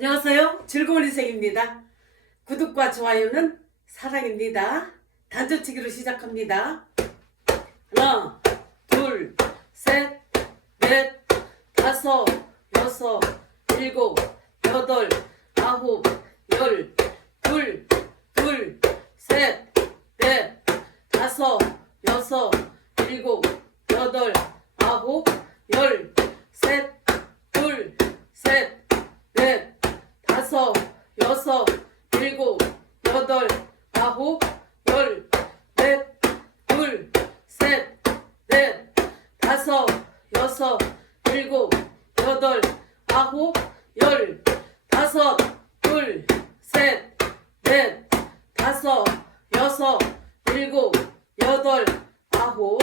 안녕하세요. 즐거운 인생입니다. 구독과 좋아요는 사랑입니다. 단조치기로 시작합니다. 하나, 둘, 셋, 넷, 다섯, 여섯, 일곱, 여덟, 아홉, 열, 둘, 둘, 셋, 넷, 다섯, 여섯, 일곱, 여덟, 아홉, 열, 셋, 둘, 셋, 넷, 다섯, 여섯, 일곱, 여덟, 아홉, 열, 넷, 둘, 셋, 넷, 다섯, 여섯, 일곱, 여덟, 아홉, 열, 다섯, 둘, 셋, 넷, 다섯, 여섯, 일곱, 여덟, 아홉,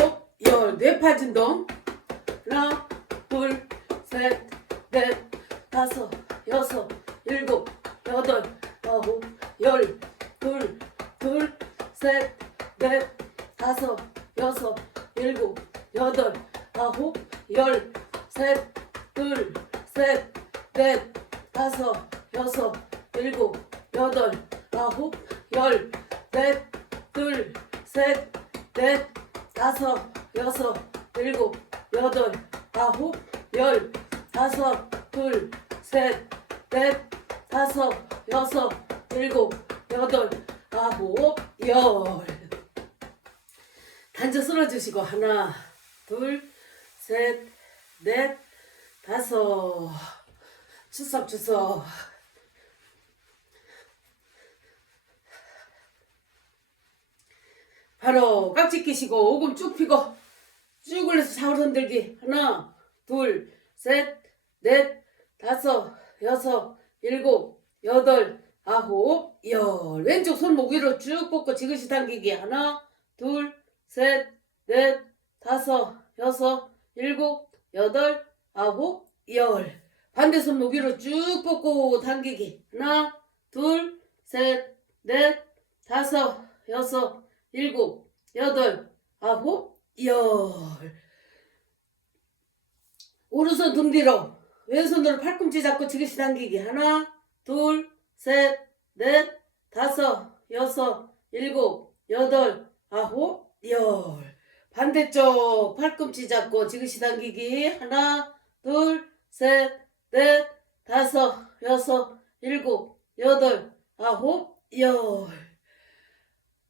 열, 뇌파 진동. 하나, 둘, 셋, 넷, 다섯, 여섯, 일곱, 여덟, 아홉, 열, 둘, 둘, 셋, 넷, 다섯, 여섯, 일곱, 여덟, 아홉, 열, 셋, 둘, 셋, 넷, 다섯, 여섯, 일곱, 여덟, 아홉, 열, 넷, 둘, 셋, 넷, 다섯, 여섯, 일곱, 여덟, 아홉, 열, 다섯, 둘, 셋, 넷, 다섯, 여섯, 일곱, 여덟, 아홉, 열. 단자 쓸어주시고 하나, 둘, 셋, 넷, 다섯. 추석 추석. 바로 깍지 끼시고 오금 쭉 피고 쭉 올려서 좌우로 흔들기 하나 둘셋넷 다섯 여섯 일곱 여덟 아홉 열 왼쪽 손목 위로 쭉 뻗고 지그시 당기기 하나 둘셋넷 다섯 여섯 일곱 여덟 아홉 열 반대 손목 위로 쭉 뻗고 당기기 하나 둘 셋 넷 다섯 여섯 일곱, 여덟, 아홉, 열. 오른손 등 뒤로, 왼손으로 팔꿈치 잡고 지그시 당기기. 하나, 둘, 셋, 넷, 다섯, 여섯, 일곱, 여덟, 아홉, 열. 반대쪽 팔꿈치 잡고 지그시 당기기. 하나, 둘, 셋, 넷, 다섯, 여섯, 일곱, 여덟, 아홉, 열.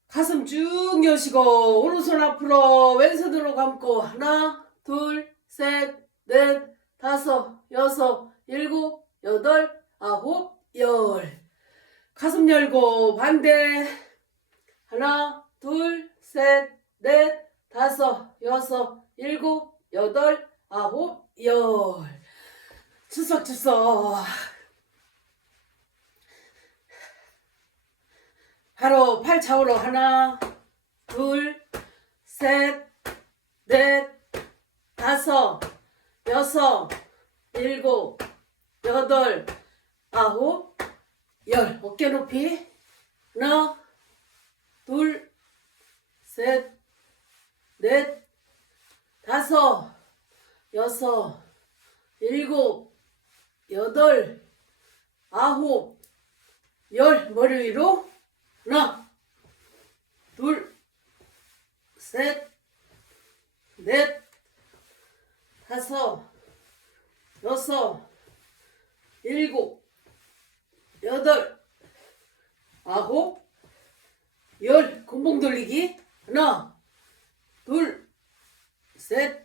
가슴 쭉 여시고 오른손 앞으로 왼손으로 감고 하나 둘셋넷 다섯 여섯 일곱 여덟 아홉 열 가슴 열고 반대 하나 둘셋넷 다섯 여섯 일곱 여덟 아홉 열 추석추석 바로 팔 좌우로 하나, 둘, 셋, 넷, 다섯, 여섯, 일곱, 여덟, 아홉, 열. 어깨 높이. 하나, 둘, 셋, 넷, 다섯, 여섯, 일곱, 여덟, 아홉, 열. 머리 위로. 하나, 둘, 셋, 넷, 다섯, 여섯, 일곱, 여덟, 아홉, 열. 곤봉 돌리기. 하나, 둘, 셋,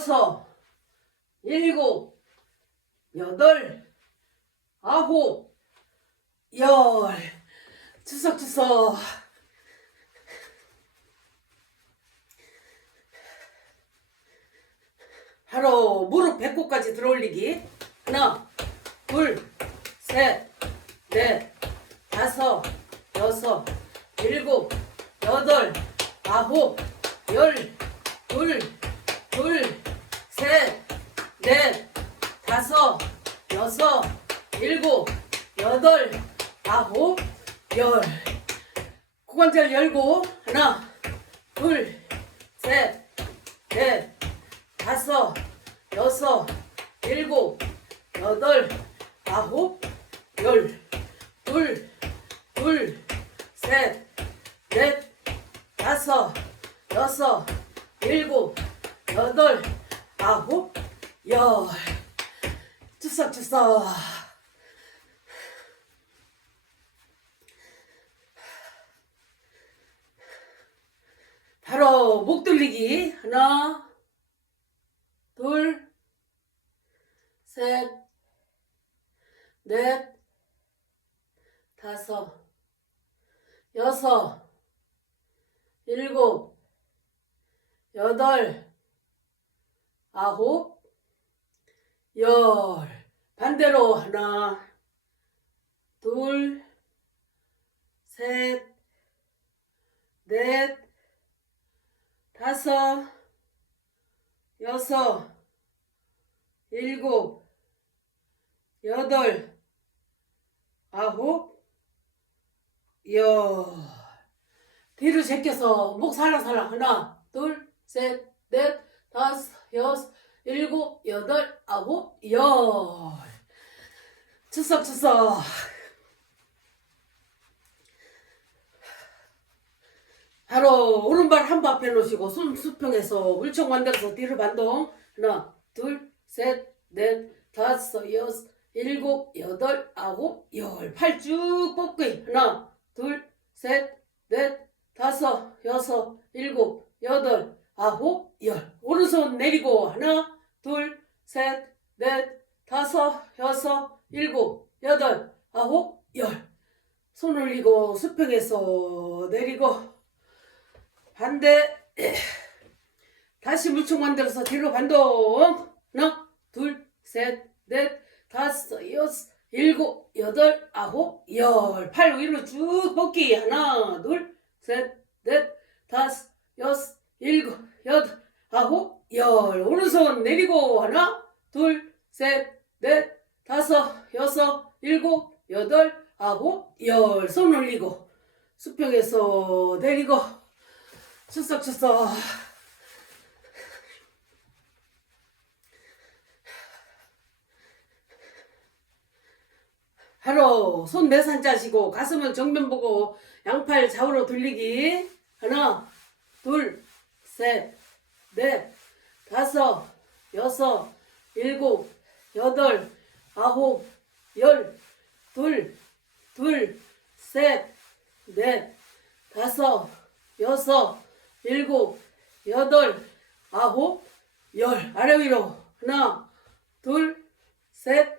여섯, 일곱, 여덟, 아홉, 열. 추석추석. 바로 무릎 배꼽까지 들어올리기. 하나, 둘, 셋, 넷, 다섯, 여섯, 일곱, 여덟, 아홉, 열, 둘, 둘, 셋, 넷, 다섯, 여섯, 일곱, 여덟, 아홉, 열. 고관절 열고 하나, 둘, 셋, 넷, 다섯, 여섯, 일곱, 여덟, 아홉, 열. 둘, 둘, 셋, 넷, 다섯, 여섯, 일곱, 여덟, 아홉, 열. 추석추석. 바로 목 돌리기. 하나, 둘, 셋, 넷, 다섯, 여섯, 일곱, 여덟, 아홉, 열. 반대로 하나, 둘, 셋, 넷, 다섯, 여섯, 일곱, 여덟, 아홉, 열. 뒤로 제껴서 목 살랑살랑 하나, 둘, 셋, 넷, 다섯, 여섯, 일곱, 여덟, 아홉, 열. 추석 추석. 바로 오른발 한 번 앞에 놓으시고 손 수평해서 울청 만들어서 뒤로 반동 하나 둘 셋 넷 다섯 여섯 일곱 여덟 아홉 열 팔 쭉 뻗기 하나 둘 셋 넷 다섯 여섯 일곱 여덟 아홉 열. 오른손 내리고 하나 둘 셋 넷 다섯 여섯 일곱 여덟 아홉 열. 손 올리고 수평해서 내리고 반대. 다시 물총 만들어서 뒤로 반동. 하나 둘 셋 넷 다섯 여섯 일곱 여덟 아홉 열 팔 위로 쭉 뻗기 하나 둘 셋 넷 다섯 여섯 일곱 여덟 아홉 열 오른손 내리고 하나 둘 셋 넷 다섯 여섯 일곱 여덟 아홉 열. 손 올리고 수평에서 내리고 추석추석. 바로 손 매산 짜시고 가슴은 정면 보고 양팔 좌우로 돌리기. 하나 둘 셋 넷 다섯 여섯 일곱 여덟 아홉 열 둘 둘 셋 넷 다섯 여섯 일곱, 여덟, 아홉, 열. 아래 위로. 하나, 둘, 셋,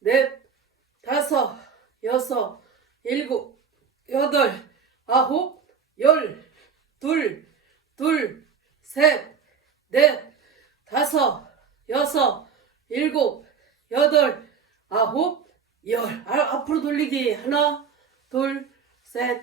넷, 다섯, 여섯, 일곱, 여덟, 아홉, 열. 둘, 둘, 셋, 넷, 다섯, 여섯, 일곱, 여덟, 아홉, 열. 아, 앞으로 돌리기. 하나, 둘, 셋,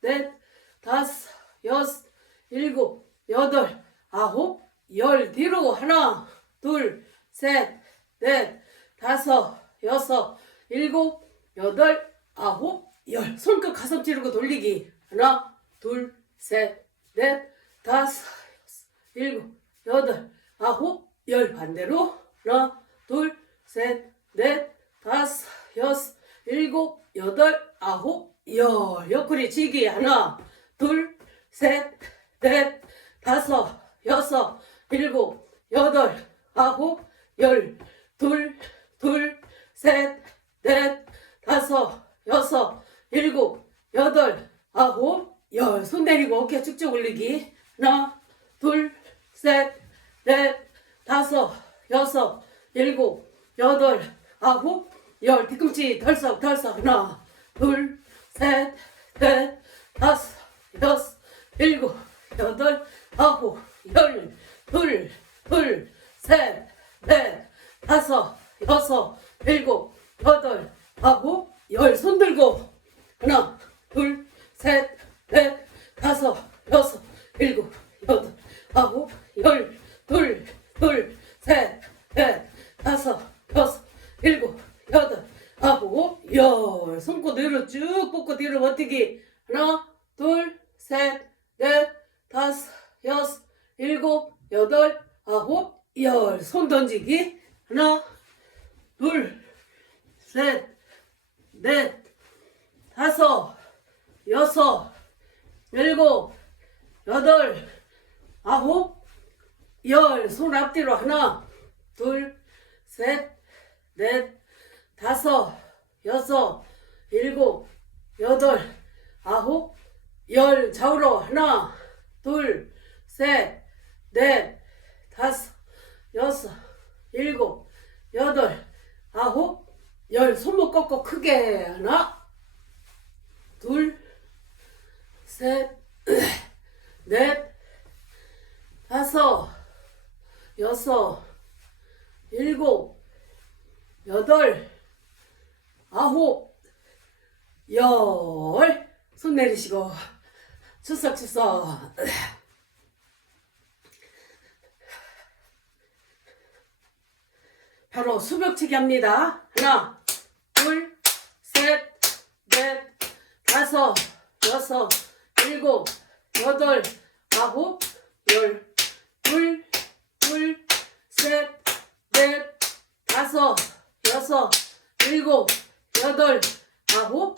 넷, 다섯, 여섯, 일곱, 여덟, 아홉, 열 뒤로 하나, 둘, 셋, 넷, 다섯, 여섯, 일곱, 여덟, 아홉, 열 손끝 가슴 찌르고 돌리기 하나, 둘, 셋, 넷, 다섯, 일곱, 여덟, 아홉, 열 반대로 하나, 둘, 셋, 넷, 다섯, 여섯, 일곱, 여덟, 아홉, 열 옆구리 쥐기 하나, 둘, 셋, 넷, 다섯, 여섯, 일곱, 여덟, 아홉, 열, 둘, 둘, 셋, 넷, 다섯, 여섯, 일곱, 여덟, 아홉, 열. 손 내리고 어깨 쭉쭉 올리기. 하나, 둘, 셋, 넷, 다섯, 여섯, 일곱, 여덟, 아홉, 열. 뒤꿈치 덜썩 덜썩. 하나, 둘, 셋, 넷, 다섯, 여섯, 일곱, 여덟, 아홉, 열. 둘, 둘, 셋, 넷, 다섯, 여섯, 일곱, 여덟, 아홉, 열. 손 들고. 하나, 둘, 셋, 넷, 다섯, 여섯, 일곱, 여덟, 아홉, 열, 둘, 둘, 셋, 넷, 다섯, 여섯, 일곱, 여덟, 열. 손끝 뒤로 쭉 뻗고 뒤로 버티기. 하나, 둘, 셋, 넷, 다섯, 여섯, 일곱, 여덟, 아홉, 열. 손 던지기. 하나, 둘, 셋, 넷, 다섯, 여섯, 일곱, 여덟, 아홉, 열. 손 앞뒤로 하나, 둘, 셋, 넷, 다섯, 여섯, 일곱, 여덟, 아홉, 열. 좌우로 하나, 둘, 셋, 넷, 다섯, 여섯, 일곱, 여덟, 아홉, 열. 손목 꺾고 크게 하나, 둘, 셋, 넷, 다섯, 여섯, 일곱, 여덟, 아홉, 열. 손 내리시고 추석추석. 바로 수벽치기 합니다. 하나, 둘, 셋, 넷, 다섯, 여섯, 일곱, 여덟, 아홉, 열, 둘, 둘, 셋, 넷, 다섯, 여섯, 일곱, 여덟, 아홉,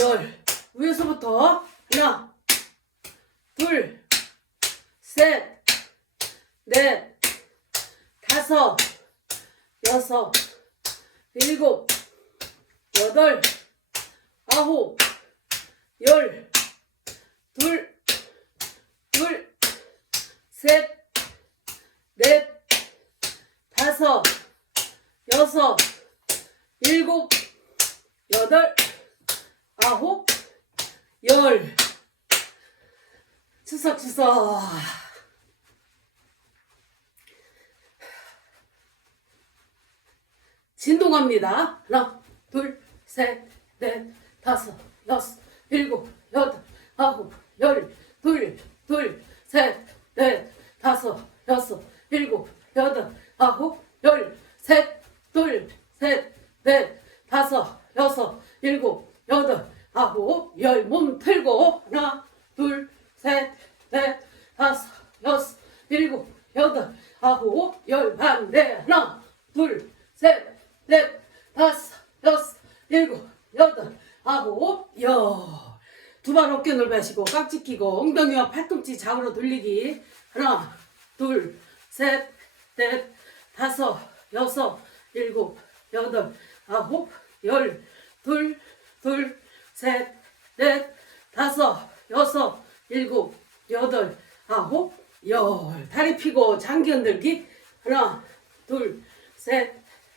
열. 위에서부터 하나, 둘, 셋, 넷, 다섯, 여섯, 일곱, 여덟, 아홉, 열, 둘, 둘, 셋, 넷, 다섯, 여섯, 일곱, 여덟, 아홉, 열. 추석 추석. 진동합니다. 하나, 둘, 셋, 넷, 다섯, 여섯, 일곱, 여덟, 아홉, 열, 둘, 둘, 셋, 넷, 다섯, 여섯, 일곱, 여덟, 아홉, 열, 셋, 둘, 셋, 넷, 다섯, 여섯, 일곱, 여덟, 아홉, 열. 몸 틀고 하나, 둘, 셋, 넷, 다섯, 여섯, 일곱, 여덟, 아홉, 열. 반대 하나, 둘, 셋, 넷, 다섯, 여섯, 일곱, 여덟, 아홉, 열. 두 발 어깨 넓히시고 깍지 끼고 엉덩이와 팔꿈치 좌우로 돌리기. 하나, 둘, 셋, 넷, 다섯, 여섯, 일곱, 여덟, 아홉, 열, 둘, 둘, 셋, 넷, 다섯, 여섯, 일곱, 여덟, 아홉, 열. 다리 펴고 장기 흔들기. 하나, 둘, 셋,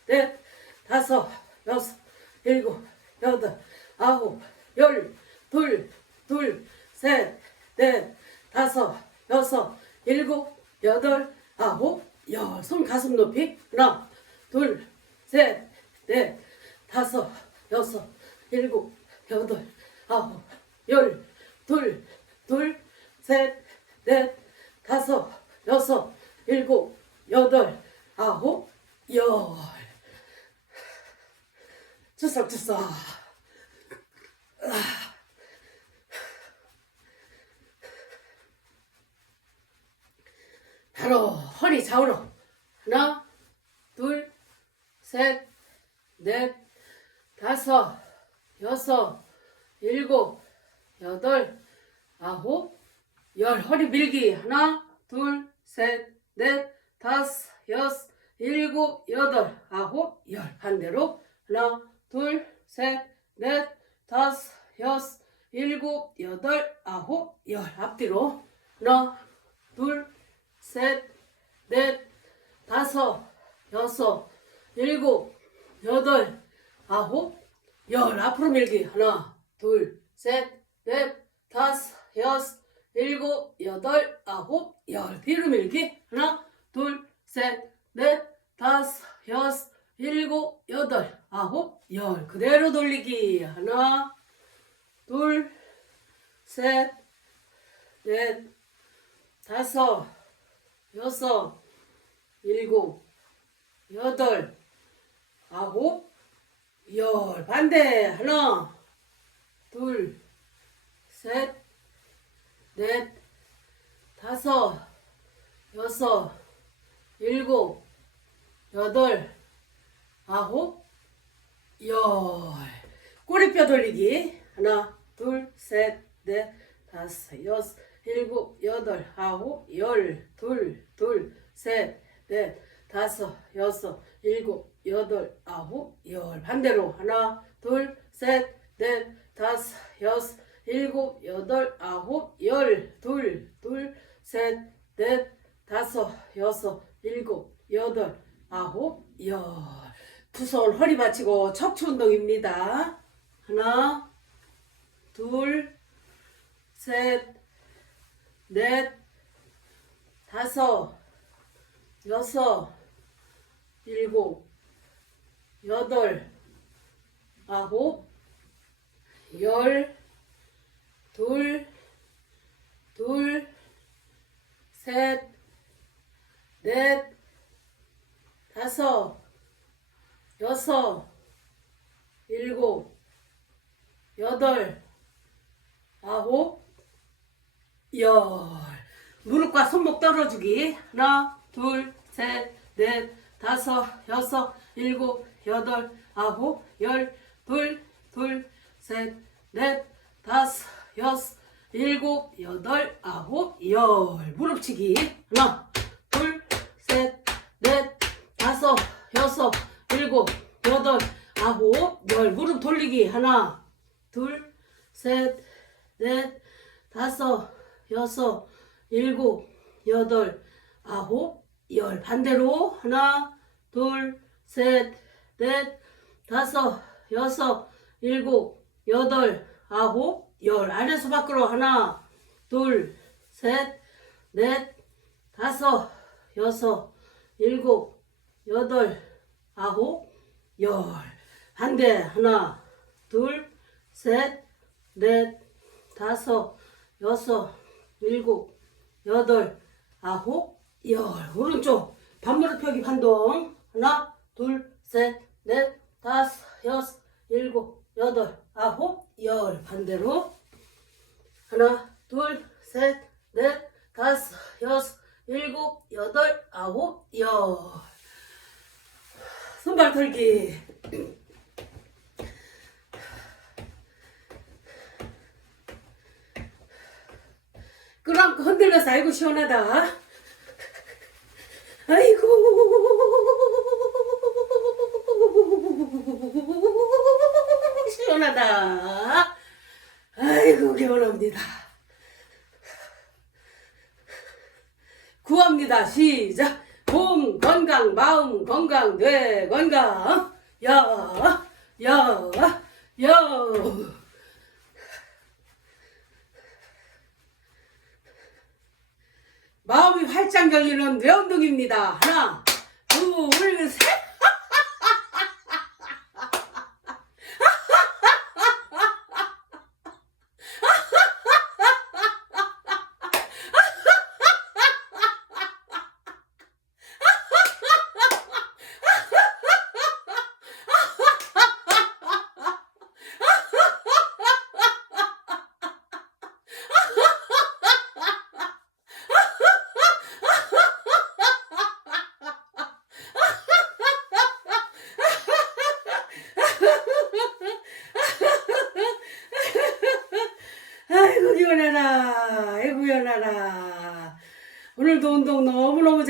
넷, 다섯, 여섯, 일곱, 여덟, 아홉, 열, 둘, 둘, 셋, 넷, 다섯, 여섯, 일곱, 여덟, 아홉, 열. 손 가슴 높이. 하나, 둘, 셋, 넷, 다섯, 여섯, 일곱, 여덟, 아홉, 열, 둘, 둘, 셋, 넷, 다섯, 여섯, 일곱, 여덟, 아홉, 열. 추석추석. 바로 허리 좌우로 하나, 둘, 셋, 넷, 다섯, 여섯, 일곱, 여덟, 아홉, 열. 허리 밀기 하나, 둘, 셋, 넷, 다섯, 여섯, 일곱, 여덟, 아홉, 열. 반대로 하나, 둘, 셋, 넷, 다섯, 여섯, 일곱, 여덟, 아홉, 열. 앞뒤로 하나, 둘, 셋, 넷, 다섯, 여섯, 일곱, 여덟, 아홉, 열. 앞으로 밀기. 하나, 둘, 셋, 넷, 다섯, 여섯, 일곱, 여덟, 아홉, 열. 뒤로 밀기. 하나, 둘, 셋, 넷, 다섯, 여섯, 일곱, 여덟, 아홉, 열. 그대로 돌리기. 하나, 둘, 셋, 넷, 다섯, 여섯, 일곱, 여덟, 아홉, 열. 반대. 하나, 둘, 셋, 넷, 다섯, 여섯, 일곱, 여덟, 아홉, 열. 꼬리뼈 돌리기. 하나, 둘, 셋, 넷, 다섯, 여섯, 일곱, 여덟, 아홉, 열. 둘, 둘, 셋, 넷, 다섯, 여섯, 일곱, 여덟, 아홉, 열. 반대로. 하나, 둘, 셋, 넷, 다섯, 여섯, 일곱, 여덟, 아홉, 열. 둘, 둘, 셋, 넷, 다섯, 여섯, 일곱, 여덟, 아홉, 열. 두 손 허리 받치고 척추 운동입니다. 하나, 둘, 셋, 넷, 다섯, 여섯, 일곱, 여덟, 아홉, 열, 둘, 둘, 셋, 넷, 다섯, 여섯, 일곱, 여덟, 아홉, 열. 무릎과 손목 떨어주기. 하나, 둘, 셋, 넷, 다섯, 여섯, 일곱, 여덟, 아홉, 열. 둘, 둘, 셋, 넷, 다섯, 여섯, 일곱, 여덟, 아홉, 열. 무릎치기. 하나, 둘, 셋, 넷, 다섯, 여섯, 일곱, 여덟, 아홉, 열. 무릎 돌리기. 하나, 둘, 셋, 넷, 다섯, 여섯, 일곱, 여덟, 아홉, 열. 반대로 하나, 둘, 셋, 넷, 다섯, 여섯, 일곱, 여덟, 아홉, 열. 안에서 밖으로 하나, 둘, 셋, 넷, 다섯, 여섯, 일곱, 여덟, 아홉, 열. 반대 하나, 둘, 셋, 넷, 다섯, 여섯, 일곱, 여덟, 아홉, 열. 오른쪽 반무릎 펴기 반동. 하나, 둘, 셋, 넷, 다섯, 여섯, 일곱, 여덟, 아홉, 열. 반대로. 하나, 둘, 셋, 넷, 다섯, 여섯, 일곱, 여덟, 아홉, 열. 손발 털기. 끌어안고 흔들면서 아이고 시원하다. 아이고 시원하다. 아이고 개운합니다. 구합니다. 시작. 몸 건강, 마음 건강, 뇌 건강. 야, 야, 야. 마음이 활짝 열리는 뇌운동입니다. 하나, 둘, 셋. 아이고 연하라 아이고 연하라 오늘도 운동 너무너무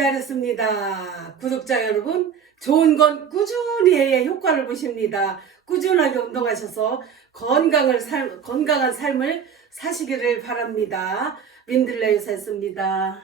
잘했습니다 구독자 여러분 좋은 건 꾸준히 해야 효과를 보십니다. 꾸준하게 운동하셔서 건강을 살, 건강한 삶을 사시기를 바랍니다. 민들레 여사였습니다